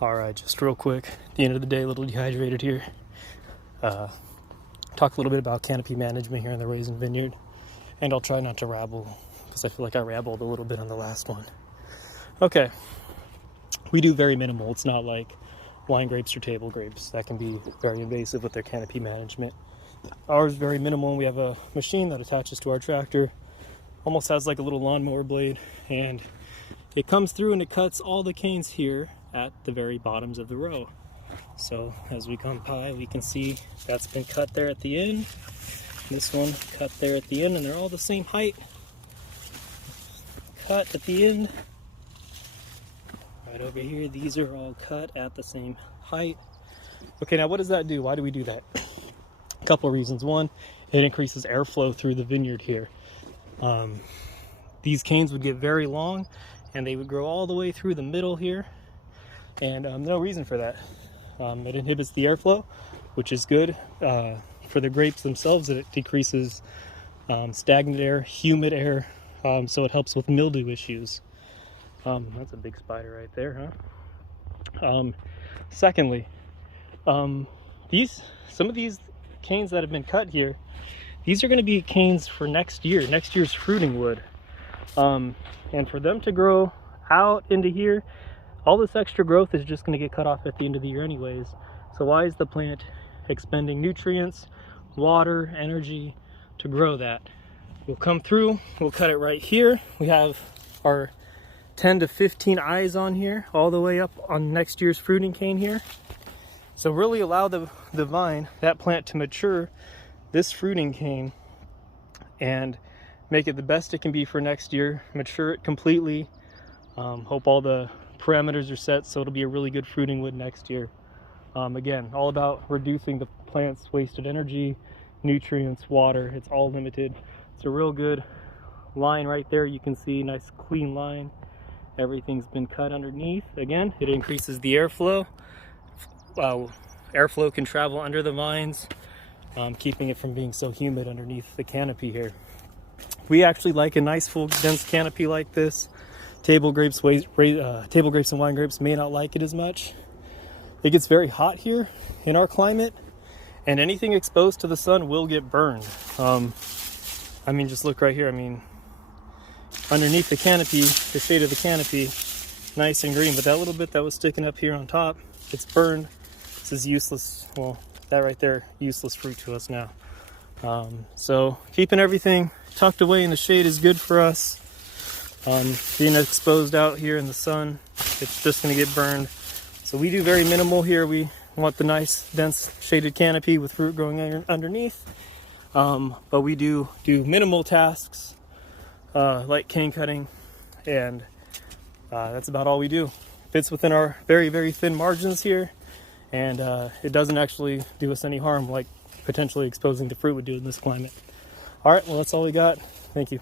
Alright, just real quick, at the end of the day, a little dehydrated here. Talk a little bit about canopy management here in the Raisin vineyard, and I'll try not to rabble, because I feel like I rabbled a little bit on the last one. Okay, we do very minimal. It's not like wine grapes or table grapes that can be very invasive with their canopy management. Ours is very minimal, and we have a machine that attaches to our tractor, almost has like a little lawnmower blade, and it comes through and it cuts all the canes here at the very bottoms of the row. So as we come by, we can see that's been cut there at the end, this one cut there at the end, and they're all the same height. Cut at the end. Right over here, these are all cut at the same height. Okay, now what does that do? Why do we do that? A couple of reasons. One, it increases airflow through the vineyard here. These canes would get very long and they would grow all the way through the middle here, and no reason for that. It inhibits the airflow, which is good for the grapes themselves. It decreases stagnant air, humid air, so it helps with mildew issues. That's a big spider right there, huh? Secondly, some of these canes that have been cut here, these are going to be canes for next year's fruiting wood. And for them to grow out into here, all this extra growth is just going to get cut off at the end of the year anyways. So why is the plant expending nutrients, water, energy to grow that? We'll come through, we'll cut it right here. We have our 10 to 15 eyes on here, all the way up on next year's fruiting cane here. So really allow the vine, that plant, to mature this fruiting cane and make it the best it can be for next year, mature it completely. Hope all the parameters are set so it'll be a really good fruiting wood next year. Again, all about reducing the plant's wasted energy, nutrients, water. It's all limited. It's a real good line right there. You can see nice clean line. Everything's been cut underneath. Again, it increases the airflow. Airflow can travel under the vines, keeping it from being so humid underneath the canopy here. We actually like a nice full dense canopy like this. Table grapes and wine grapes may not like it as much. It gets very hot here in our climate, and anything exposed to the sun will get burned. I mean, just look right here. I mean, underneath the canopy, the shade of the canopy, nice and green, but that little bit that was sticking up here on top, it's burned. This is useless. Well, that right there, useless fruit to us now. So keeping everything tucked away in the shade is good for us. Being exposed out here in the sun, it's just going to get burned. So we do very minimal here. We want the nice dense shaded canopy with fruit growing underneath. But we do minimal tasks like cane cutting, and that's about all we do. Fits within our very, very thin margins here, and it doesn't actually do us any harm like potentially exposing the fruit would do in this climate. All right, well, that's all we got. Thank you.